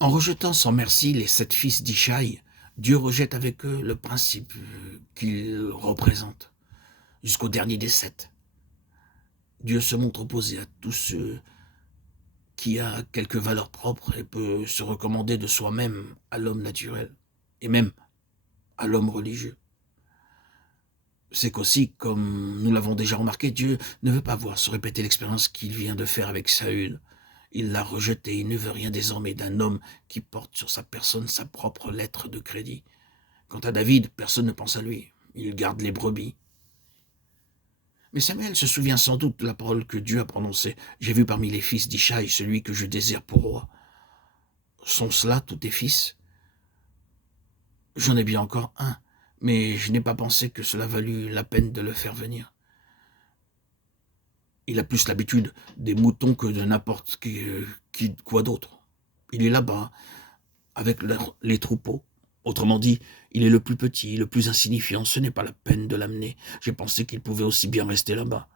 En rejetant sans merci les 7 fils d'Ishaï, Dieu rejette avec eux le principe qu'ils représentent, jusqu'au dernier des 7. Dieu se montre opposé à tous ceux qui a quelques valeurs propres et peut se recommander de soi-même à l'homme naturel, et même à l'homme religieux. C'est qu'aussi, comme nous l'avons déjà remarqué, Dieu ne veut pas voir se répéter l'expérience qu'il vient de faire avec Saül. Il l'a rejeté, il ne veut rien désormais d'un homme qui porte sur sa personne sa propre lettre de crédit. Quant à David, personne ne pense à lui, il garde les brebis. Mais Samuel se souvient sans doute de la parole que Dieu a prononcée. J'ai vu parmi les fils d'Ishaï celui que je désire pour roi. Sont cela tous tes fils? J'en ai bien encore un, mais je n'ai pas pensé que cela valût la peine de le faire venir. Il a plus l'habitude des moutons que de n'importe quoi d'autre. Il est là-bas, avec les troupeaux. Autrement dit, il est le plus petit, le plus insignifiant, ce n'est pas la peine de l'amener. J'ai pensé qu'il pouvait aussi bien rester là-bas.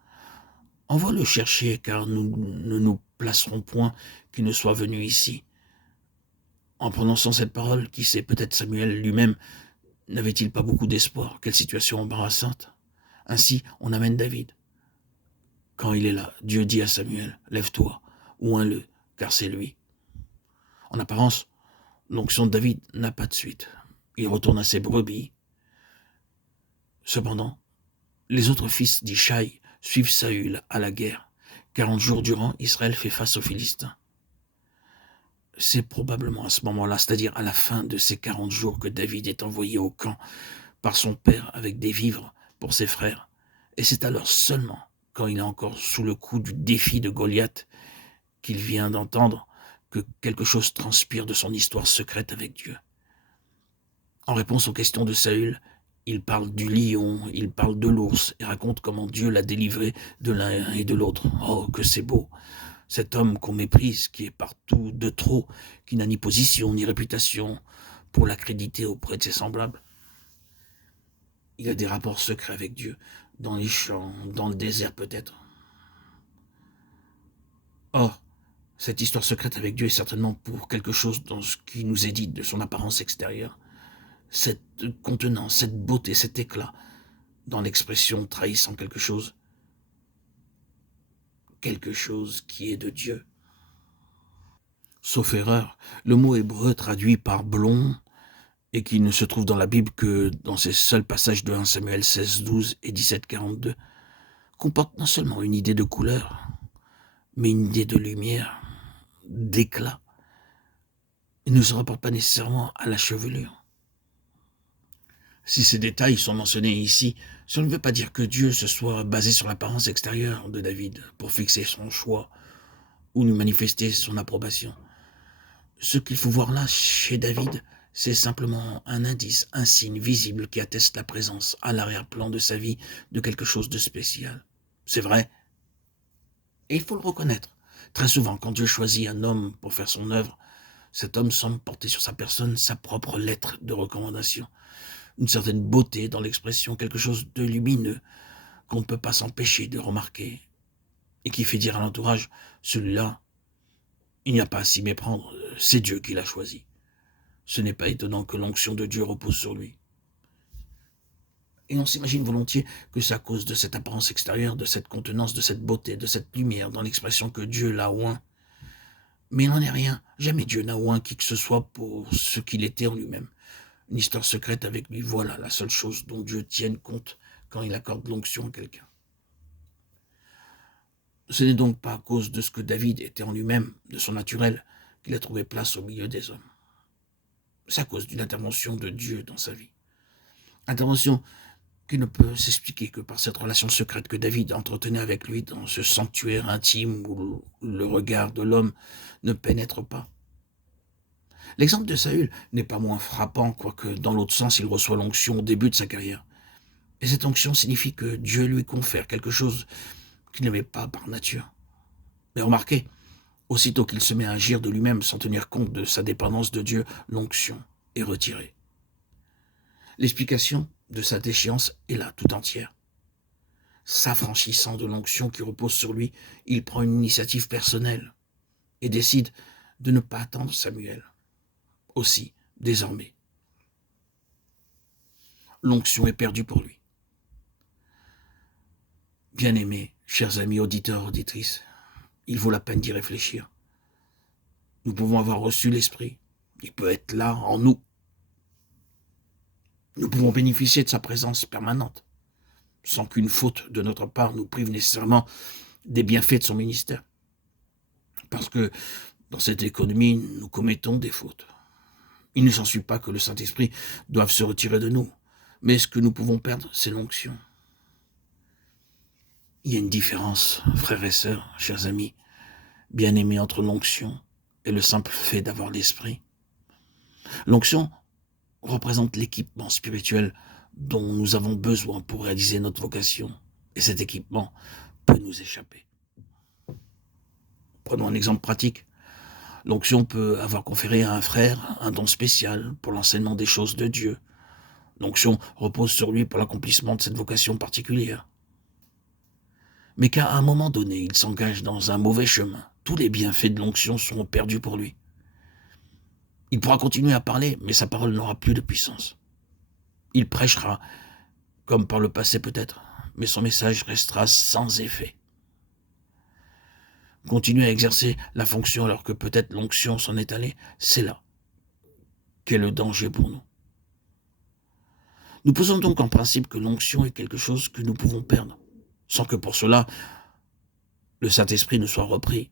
Envoie le chercher, car nous ne nous placerons point qu'il ne soit venu ici. En prononçant cette parole, qui sait, peut-être Samuel lui-même n'avait-il pas beaucoup d'espoir? Quelle situation embarrassante. Ainsi, on amène David. Quand il est là, Dieu dit à Samuel, lève-toi, oins-le, car c'est lui. En apparence, l'onction de David n'a pas de suite. Il retourne à ses brebis. Cependant, les autres fils d'Ishaï suivent Saül à la guerre. 40 jours durant, Israël fait face aux Philistins. C'est probablement à ce moment-là, c'est-à-dire à la fin de ces 40 jours, que David est envoyé au camp par son père avec des vivres pour ses frères. Et c'est alors seulement, quand il est encore sous le coup du défi de Goliath, qu'il vient d'entendre que quelque chose transpire de son histoire secrète avec Dieu. En réponse aux questions de Saül, il parle du lion, il parle de l'ours et raconte comment Dieu l'a délivré de l'un et de l'autre. Oh, que c'est beau! Cet homme qu'on méprise, qui est partout de trop, qui n'a ni position ni réputation pour l'accréditer auprès de ses semblables. Il a des rapports secrets avec Dieu, dans les champs, dans le désert peut-être. Or, cette histoire secrète avec Dieu est certainement pour quelque chose dans ce qui nous est dit de son apparence extérieure. Cette contenance, cette beauté, cet éclat, dans l'expression trahissant quelque chose qui est de Dieu. Sauf erreur, le mot hébreu traduit par blond et qui ne se trouve dans la Bible que dans ces seuls passages de 1 Samuel 16-12 et 17-42, comporte non seulement une idée de couleur, mais une idée de lumière, d'éclat. Il ne se rapporte pas nécessairement à la chevelure. Si ces détails sont mentionnés ici, cela ne veut pas dire que Dieu se soit basé sur l'apparence extérieure de David pour fixer son choix ou lui manifester son approbation. Ce qu'il faut voir là, chez David, c'est simplement un indice, un signe visible qui atteste la présence, à l'arrière-plan de sa vie, de quelque chose de spécial. C'est vrai, et il faut le reconnaître. Très souvent, quand Dieu choisit un homme pour faire son œuvre, cet homme semble porter sur sa personne sa propre lettre de recommandation. Une certaine beauté dans l'expression, quelque chose de lumineux qu'on ne peut pas s'empêcher de remarquer, et qui fait dire à l'entourage, celui-là, il n'y a pas à s'y méprendre, c'est Dieu qui l'a choisi. Ce n'est pas étonnant que l'onction de Dieu repose sur lui. Et on s'imagine volontiers que c'est à cause de cette apparence extérieure, de cette contenance, de cette beauté, de cette lumière dans l'expression que Dieu l'a oint. Mais il n'en est rien. Jamais Dieu n'a oint qui que ce soit pour ce qu'il était en lui-même. Une histoire secrète avec lui, voilà la seule chose dont Dieu tienne compte quand il accorde l'onction à quelqu'un. Ce n'est donc pas à cause de ce que David était en lui-même, de son naturel, qu'il a trouvé place au milieu des hommes. C'est à cause d'une intervention de Dieu dans sa vie. Intervention qui ne peut s'expliquer que par cette relation secrète que David entretenait avec lui dans ce sanctuaire intime où le regard de l'homme ne pénètre pas. L'exemple de Saül n'est pas moins frappant, quoique dans l'autre sens il reçoit l'onction au début de sa carrière. Et cette onction signifie que Dieu lui confère quelque chose qu'il n'avait pas par nature. Mais remarquez, aussitôt qu'il se met à agir de lui-même sans tenir compte de sa dépendance de Dieu, l'onction est retirée. L'explication de sa déchéance est là tout entière. S'affranchissant de l'onction qui repose sur lui, il prend une initiative personnelle et décide de ne pas attendre Samuel. aussi, désormais. L'onction est perdue pour lui. Bien-aimés, chers amis auditeurs, auditrices, il vaut la peine d'y réfléchir. Nous pouvons avoir reçu l'Esprit. Il peut être là, en nous. Nous pouvons bénéficier de sa présence permanente, sans qu'une faute de notre part nous prive nécessairement des bienfaits de son ministère. Parce que dans cette économie, nous commettons des fautes. Il ne s'ensuit pas que le Saint-Esprit doive se retirer de nous. Mais ce que nous pouvons perdre, c'est l'onction. Il y a une différence, frères et sœurs, chers amis, bien-aimés, entre l'onction et le simple fait d'avoir l'Esprit. L'onction représente l'équipement spirituel dont nous avons besoin pour réaliser notre vocation. Et cet équipement peut nous échapper. Prenons un exemple pratique. L'onction peut avoir conféré à un frère un don spécial pour l'enseignement des choses de Dieu. L'onction repose sur lui pour l'accomplissement de cette vocation particulière. Mais qu'à un moment donné, il s'engage dans un mauvais chemin, tous les bienfaits de l'onction seront perdus pour lui. Il pourra continuer à parler, mais sa parole n'aura plus de puissance. Il prêchera, comme par le passé peut-être, mais son message restera sans effet. Continuer à exercer la fonction alors que peut-être l'onction s'en est allée, c'est là qu'est le danger pour nous. Nous posons donc en principe que l'onction est quelque chose que nous pouvons perdre, sans que pour cela le Saint-Esprit ne soit repris.